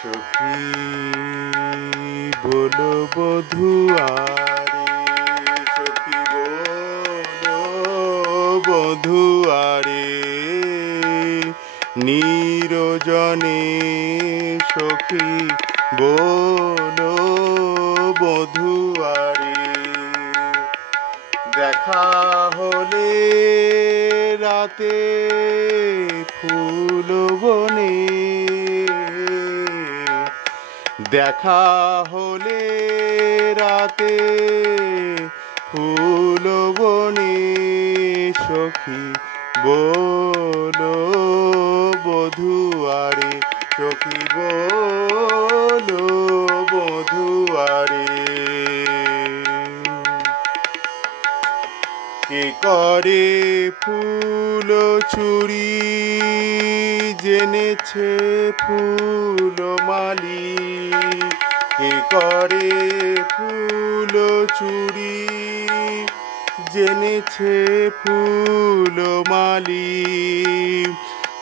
সখী বলো বধুয়ারে, সখী বলো বধুয়ারে, নিরজনে সখী বলো বধুয়ারে। দেখা হলে রাতে ফুল বনে, দেখা হলে রাতে ফুল বনে, সখী বলো বধুয়ারে, সখী বলো বধুয়ারে। কে করে ফুল চুরি, জেনেছে ফুল মালি। কে করে ফুল চুরি, জেনেছে ফুল মালি।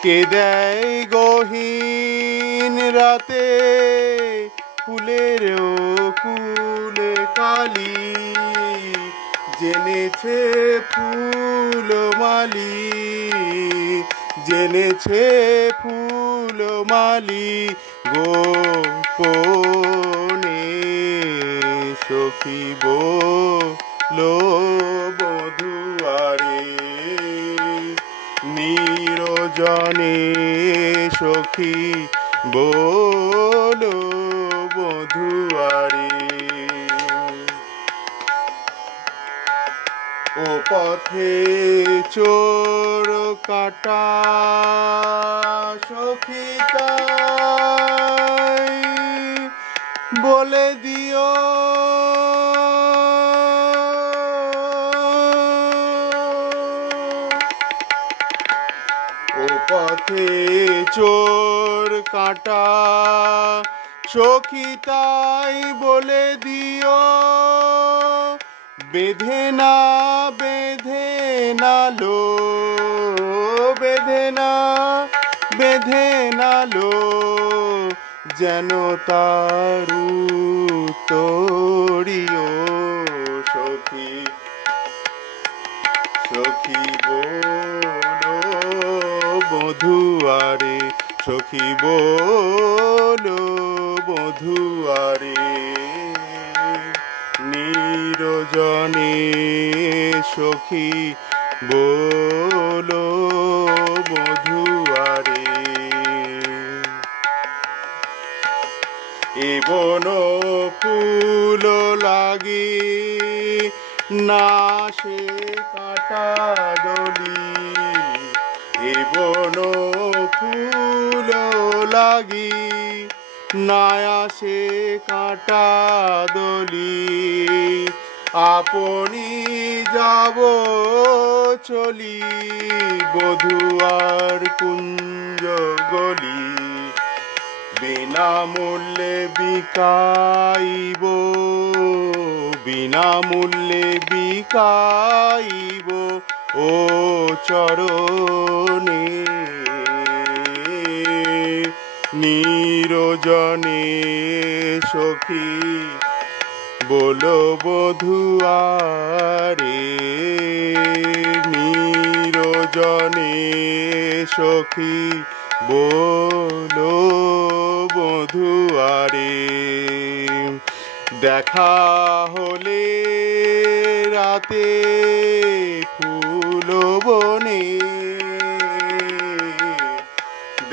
কে দেয় গহীন রাতে ফুলের কুলে কালি, জেনেছে ফুল মালি, জেনেছে ফুল মালি গোপনে, সখী বলো বধুয়ারে, নিরজনে সখী বলো বধুয়ারে। ও পথে চোর কাটা সখী তাই বলে দিও, ও পথে চোর কাটা সখী তাই বলে দিও। বেঁধে না বেঁধে না লো, বেঁধে না বেঁধে না লো, যেন তারু তোরিও, সখী সখী বলো বধুয়ারে, সখী বলো বধুয়ারে। নিরজনে সখী বলো বধুয়ারে। এ বন ফুল লাগি না সে কাটা দলি, এ বন ফুল লাগি না আসে কাটা দলি। আপনি যাব চলি বধুয়ার কুঞ্জ গলি, বিনামূল্যে বিকাইব, বিনামূল্যে বিকাইব ও চরণে, নিরজনে সখী বলো বধুয়ারে, নিরজনে সখী বলো বধুয়ারে। দেখা হলে রাতে ফুল বনে,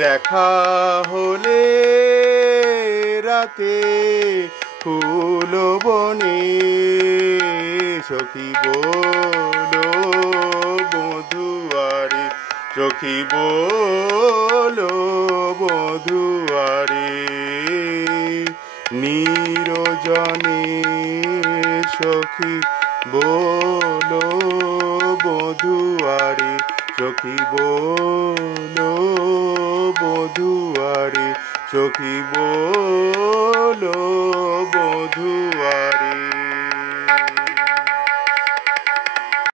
দেখা হলে রাতে ফুল বনে, সখী বলো বধুয়ারে, সখী বলো বধুয়ারে। নিরজনে সখী বলো বধুয়ারে, সখী বলো বধুয়ারে, সখী বলো বধুয়ারে।